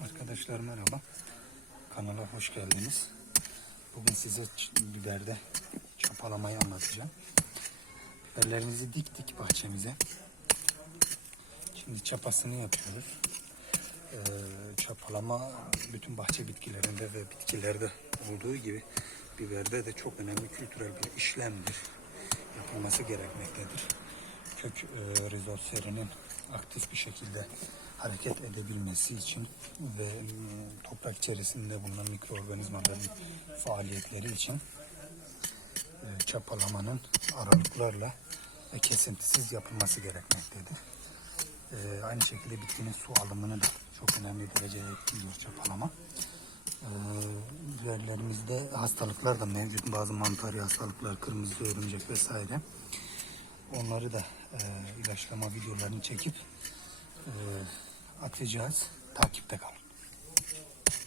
Arkadaşlar merhaba. Kanala hoş geldiniz. Bugün size biberde çapalamayı anlatacağım. Biberlerimizi diktik bahçemize. Şimdi çapasını yapıyoruz. Ee, çapalama bütün bahçe bitkilerinde ve bitkilerde olduğu gibi biberde de çok önemli kültürel bir işlemdir. Yapılması gerekmektedir. Kök e, rizosferinin aktif bir şekilde hareket edebilmesi için ve e, toprak içerisinde bulunan mikroorganizmaların faaliyetleri için e, çapalamanın aralıklarla ve kesintisiz yapılması gerekmektedir. E, aynı şekilde bitkinin su alımını da çok önemli derecede etkiliyor çapalama. E, biberlerimizde hastalıklar da mevcut. Bazı mantarı hastalıklar, kırmızı örümcek vesaire. Onları da e, ilaçlama videolarını çekip e, atacağız. Takipte kalın.